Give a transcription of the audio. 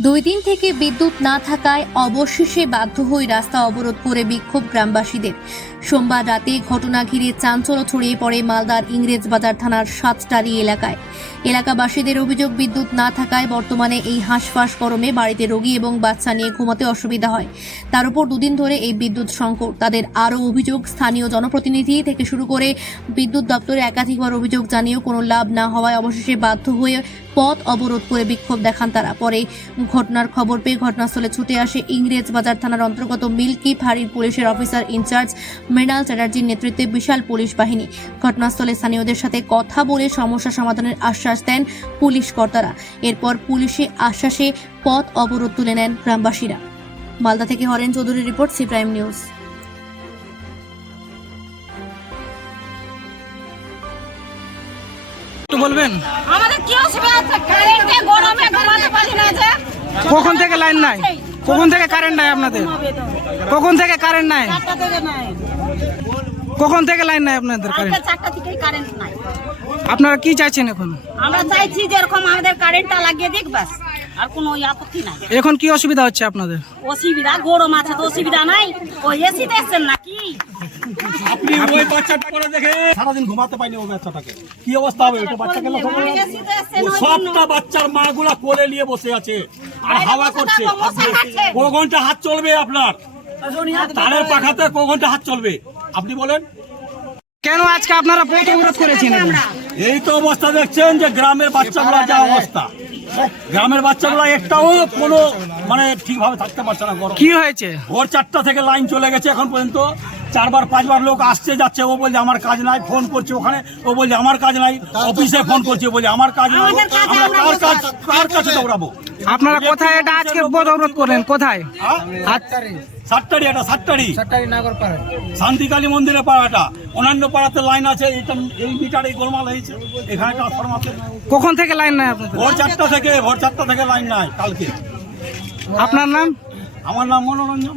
দুই দিন থেকে বিদ্যুৎ না থাকায় অবশেষে বাধ্য হয়ে রাস্তা অবরোধ করে বিক্ষোভ গ্রামবাসীদের। সোমবার রাতে ঘটনা ঘিরে চাঞ্চল্য ছড়িয়ে পড়ে মালদার ইংরেজবাজার থানার সাতটারি এলাকায়। এলাকাবাসীদের অভিযোগ, বিদ্যুৎ না থাকায় বর্তমানে এই হাঁসফাঁস গরমে বাড়িতে রোগী এবং বাচ্চা নিয়ে ঘুমাতে অসুবিধা হয়। তার উপর দুদিন ধরে এই বিদ্যুৎ সংকট। তাদের আরও অভিযোগ, স্থানীয় জনপ্রতিনিধি থেকে শুরু করে বিদ্যুৎ দপ্তরে একাধিকবার অভিযোগ জানিয়েও কোনো লাভ না হওয়ায় অবশেষে বাধ্য হয়ে পথ অবরোধ করে বিক্ষোভ দেখান তারা। পরে ঘটনার খবর পেয়ে ঘটনাস্থলে ছুটে আসে ইংরেজ বাজার থানার অন্তর্গত মিল্কি ফাঁড়ির পুলিশের অফিসার ইনচার্জ মৃণাল চ্যাটার্জির নেতৃত্বে বিশাল পুলিশ বাহিনী। ঘটনাস্থলে স্থানীয়দের সাথে কথা বলে সমস্যা সমাধানের আশ্বাস দেন পুলিশ কর্তারা। এরপর পুলিশে আশ্বাসে পথ অবরোধ তুলে নেন গ্রামবাসীরা। মালদা থেকে Haren Chowdhury report C prime news. বলবেন? আমাদের কি অসুবিধা আছে? কারেন্টে গরমে ঘুমাতে পারি না যে। কখন থেকে লাইন নাই? কখন থেকে কারেন্ট নাই আপনাদের? কখন থেকে কারেন্ট নাই? চারটা থেকে নাই। কখন থেকে লাইন নাই আপনাদের কারেন্ট আপনারা কি চাইছেন এখন? আমরা চাইছি যে এরকম আমাদের কারেন্টটা লাগিয়ে দিক ব্যাস আর কোনো ওই আপত্তি নাই। এখন কি অসুবিধা হচ্ছে আপনাদের? অসুবিধা গরম আছে তো অসুবিধা নাই। ওই এসি দেখছেন নাকি? আপনি ওই বাচ্চাটা করে দেখে সারাদিন ঘুমাতে পাইনি ওই বাচ্চাটাকে। কি অবস্থা হবে? ওটা বাচ্চা গেল এসি সবটা বাচ্চার মা গুলা কোলে নিয়ে বসে আছে। আর হাওয়া করছে। ক ঘণ্টা হাত চলবে আপনার? তারের পাখাতে ক ঘণ্টা হাত চলবে। আপনি বলেন। কেন আজকে আপনারা পথ অবরোধ করেছেন এই তো অবস্থা দেখছেন যে গ্রামের বাচ্চাগুলা যা অবস্থা। গ্রামের বাচ্চাগুলা একটাও কোনো মানে ঠিকভাবে থাকতে পারছে না। কি হয়েছে? ভোর চারটা থেকে লাইন চলে গেছে এখন পর্যন্ত। চারবার পাঁচবার লোক আসছে যাচ্ছে। ও বলছে আমার কাজ নাই। ফোন করছে ওখানে। ও বলছে আমার কাজ নাই। অফিসে ফোন করছে। বলে আমার কাজ নাই। আমরা কার কাজ কার কাছে দৌড়াবো? আপনারা কোথায়? এটা আজকে অবরোধ করলেন কোথায়? সাতটারি এটা সাতটারি। শান্তিকালী মন্দিরের পাড়াটা। অন্যান্য পাড়াতে লাইন আছে এটা এই মিটার এই গোলমাল হয়েছে। এখানে কখন থেকে লাইন নাই ভোর চারটা থেকে ভোর চারটা থেকে লাইন নাই কালকে। আপনার নাম? আমার নাম মনোরঞ্জন।